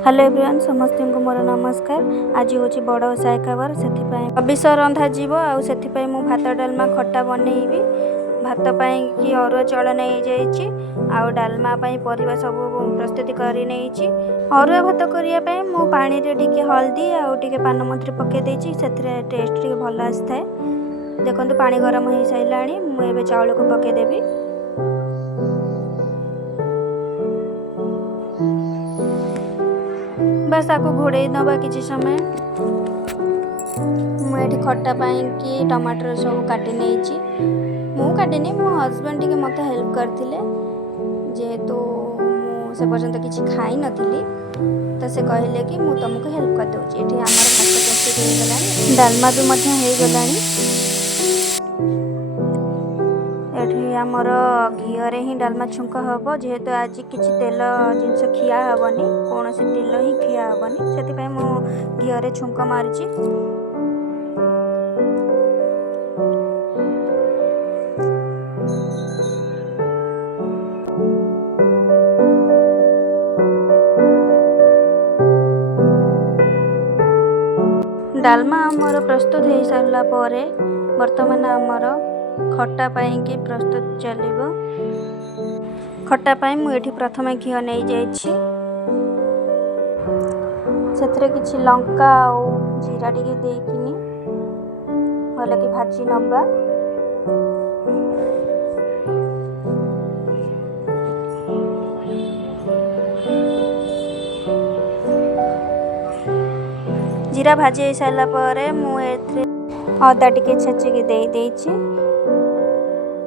Hello everyone समस्त को मोर नमस्कार। आज हूँ बड़ ओषा एकावर से हबिष रंधा जीव आउ मु भात डालमा खट्टा बनैबी। भात कि अरुआ चाउल नहीं आउ डालमा परिवा सब प्रस्तुति कर अरुआ भात करने मु पानी रे टिके हल्दी आउ टिके पान मधुरी पकई देछि से टेस्ट टिके भल आसी थाए। देखो पानी गरम हो सारा मुझे चाउल को पकईदेवी। बस आपको घोड़े नवा किसी समय मुझे खट्टा कि टमाटर सब काटी नहीं मु काटिनी मो हजबैंड टी मत हेल्प करते जेहेतु से पर्यंत किसी खाई नी तो से कहले कि मु तुमको हेल्प कर दूची। ये आम भात प्रस्तुत हो गला डालमा भी होगला। ये आमर घीरे ही डालमा छुंक हम जेहेतु आज किसी तेल जिनस खिया हेनी कौन से तेल ही खिया हेनी से मु घीरे छुंक मारी। डालमा आमर प्रस्तुत हो सारा पर वर्तमान आमर खट्टा कि प्रस्तुत चलो। खट्टा मुझे प्रथम घी नहीं जाइए से किसी लंका और जीरा टी देकिनी भल कि भाजी नवा। जीरा भाजी हो सारा पर मुझे अदा टिके छेचिकी देछि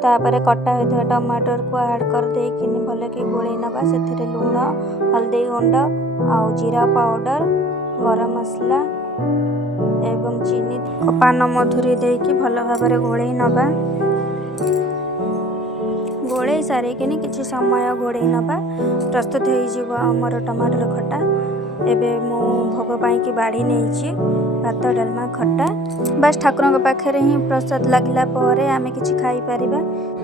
तापर कटा होता टमाटर को ऐड कर देकिनी भल कि गोले नवा से लुण हल्दी गुंड आउ जीरा पाउडर गरम मसला एवं चीनी पान मधुरी देकी भल भाव गोले नवा। गोले सारिकिनी किसी समय गोले नवा प्रस्तुत हो आमर टमाटर खट्टा। एबे मो भोग पाई बाढ़ी नहीं भात डालमा खट्टा बस ठाकुर पाखे ही प्रसाद लगला आम कि खाई परिबा।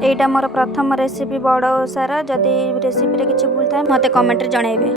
एटा मोर प्रथम रेसिपी बड़ ओषार। जदि रेसिपी किसी भूल था मत कमेंट जनइबे।